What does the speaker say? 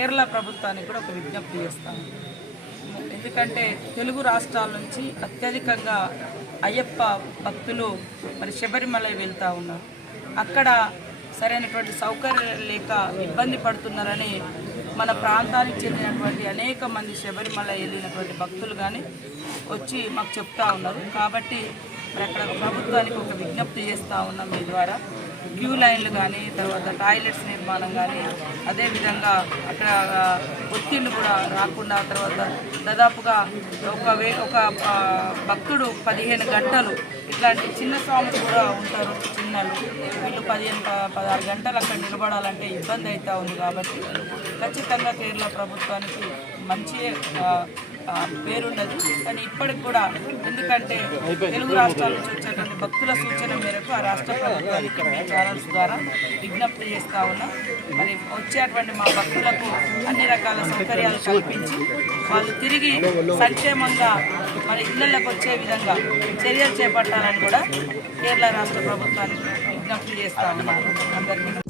కేరళ ప్రభుత్వానికి కూడా ఒక విజ్ఞప్తి చేస్తాను. ఎందుకంటే తెలుగు రాష్ట్రాల నుంచి అత్యధికంగా అయ్యప్ప భక్తులు మరి శబరిమల వెళ్తూ ఉన్నారు. అక్కడ సరైనటువంటి సౌకర్యాలు లేక ఇబ్బంది పడుతున్నారని మన ప్రాంతానికి చెందినటువంటి అనేక మంది శబరిమల వెళ్ళినటువంటి భక్తులు కానీ వచ్చి మాకు చెప్తా ఉన్నారు. కాబట్టి మరి అక్కడ ప్రభుత్వానికి ఒక విజ్ఞప్తి చేస్తూ ఉన్నాం మీ ద్వారా. క్యూ లైన్లు కానీ, తర్వాత టాయిలెట్స్ నిర్మాణం కానీ, అదేవిధంగా అక్కడ ఒత్తిళ్లు కూడా రాకుండా, తర్వాత దాదాపుగా ఒక భక్తుడు 15 గంటలు, ఇట్లాంటి చిన్న స్వాములు కూడా ఉంటారు చిన్నలు, వీళ్ళు 15-16 గంటలు అక్కడ నిలబడాలంటే ఇబ్బంది అవుతూ ఉంది. కాబట్టి ఖచ్చితంగా కేరళ ప్రభుత్వానికి మంచి పేరున్నది. కానీ ఇప్పటికి కూడా ఎందుకంటే తెలుగు రాష్ట్రాల నుంచి వచ్చేటువంటి భక్తుల సూచన మేరకు ఆ రాష్ట్ర ప్రభుత్వానికి మీ ఛానల్స్ ద్వారా విజ్ఞప్తి చేస్తూ ఉన్నాం. మరి వచ్చేటువంటి మా భక్తులకు అన్ని రకాల సౌకర్యాలు కల్పించి వాళ్ళు తిరిగి సంక్షేమంగా మరి ఇళ్లకు వచ్చే విధంగా చర్యలు చేపట్టాలని కూడా కేరళ రాష్ట్ర ప్రభుత్వానికి విజ్ఞప్తి చేస్తూ ఉన్నాను అందరికీ.